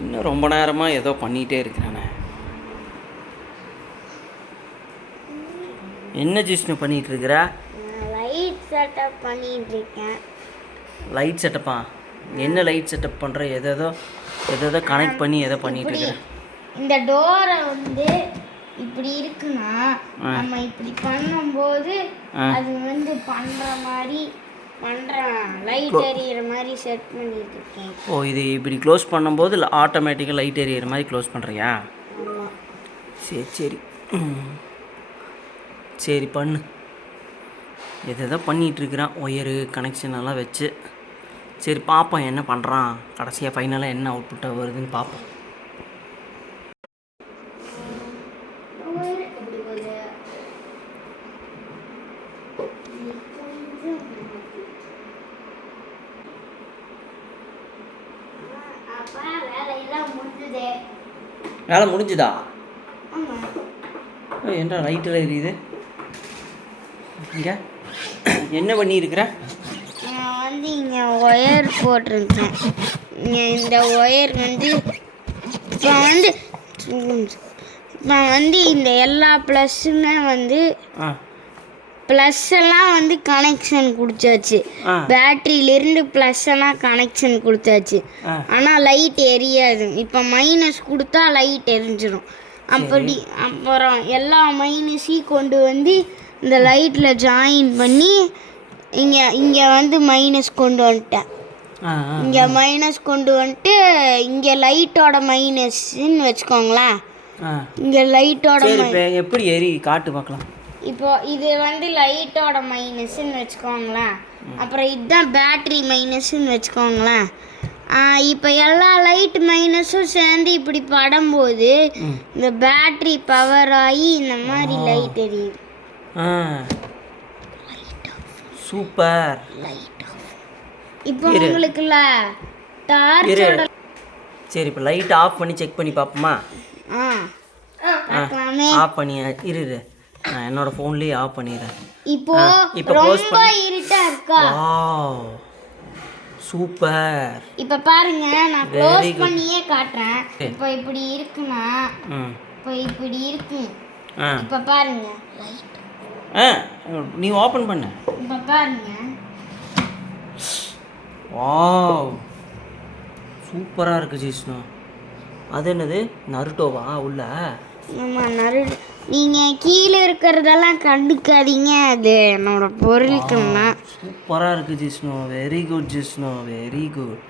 இன்னும் ரொம்ப நேரமாக ஏதோ பண்ணிகிட்டே இருக்கிறானே. என்ன ஜிஷ்ணு பண்ணிகிட்டு இருக்கிற? லைட் செட்டப் பண்ணிட்டு இருக்கேன். லைட் செட்டப்பா? என்ன லைட் செட்டப் பண்ணுற? எதோ கனெக்ட் பண்ணி எதோ பண்ணிகிட்டு இருக்கிற? இந்த டோரை வந்து இப்படி இருக்குன்னா நம்ம இப்படி பண்ணும்போது அது வந்து பண்ணுற மாதிரி லைட் எரியிற மாதிரி செட் பண்ணிட்டு இருக்கேன். ஓ, இது இப்படி க்ளோஸ் பண்ணும்போது ஆட்டோமேட்டிக்காக லைட் எரியிற மாதிரி க்ளோஸ் பண்ணுறியா? சரி சரி சரி பண்ணு. எதோ பண்ணிகிட்ருக்கிறான், ஒயரு கனெக்ஷன் எல்லாம் வச்சு. சரி பார்ப்போம் என்ன பண்ணுறான், கடைசியாக ஃபைனலாக என்ன அவுட்புட்டாக வருதுன்னு பார்ப்போம். வேலை முடிஞ்சுதா? என்ன லைட்டில் எரியுது இங்கே? என்ன பண்ணியிருக்கிற? நான் வந்து இங்கே ஒயர் போட்டிருக்கேன். இந்த ஒயர் வந்து இப்போ வந்து இந்த எல்லா ப்ளஸ்ஸுமே வந்து ப்ளஸ் எல்லாம் வந்து கனெக்ஷன் கொடுத்தாச்சு. பேட்டரியிலிருந்து ப்ளஸ் எல்லாம் கனெக்ஷன் கொடுத்தாச்சு. ஆனால் லைட் எரியாது. இப்போ மைனஸ் கொடுத்தா லைட் எரிஞ்சிடும். அப்படி அப்புறம் எல்லா மைனஸையும் கொண்டு வந்து இந்த லைட்டில் ஜாயின் பண்ணி இங்கே வந்து மைனஸ் கொண்டு வந்துட்டேன். இங்கே மைனஸ் கொண்டு வந்துட்டு இங்கே லைட்டோட மைனஸ்ன்னு வச்சுக்கோங்களேன். இங்கே லைட்டோட எப்படி எரி காட்டு பார்க்கலாம். இப்போ இது வந்து லைட்டோட மைனஸ்ன்னு வச்சுக்கோங்களேன். அப்புறம் இதுதான் பேட்ரி மைனஸ்ன்னு வச்சுக்கோங்களேன். இப்போ எல்லா லைட் மைனஸும் சேர்ந்து இப்படி படும்போது இந்த பேட்ரி பவர் ஆகி இந்த மாதிரி லைட் எரியுது. சூப்பர். Light off. இப்போ உங்களுக்குல டார்ச்சோட. சரி இப்போ லைட் ஆஃப் பண்ணி செக் பண்ணி பார்ப்போமா? ஆஃப் பண்ணி இரு, நான் என்னோட ஃபோன்லேயே ஆஃப் பண்ணிடுறேன். இப்போ ரொம்ப இருட்டா இருக்கா? Wow super. இப்போ பாருங்க, நான் க்ளோஸ் பண்ணியே காட்டுறேன். இப்போ இப்படி இருக்குன்னா இப்போ இப்படி இருக்கு. இப்போ பாருங்க லைட். நீ ஓப்பன் பண்ணு. இப்போ பாருங்க. வாவ் சூப்பராக இருக்குது ஜிஷ்ணு. அது என்னது, நருட்டோவா உள்ள? ஆமாம் நருட்டோ. நீங்கள் கீழே இருக்கிறதெல்லாம் கண்டுக்காதீங்க, அது என்னோட பொருட்கள்னா. சூப்பராக இருக்குது Jishnu. Very good Jishnu, very good.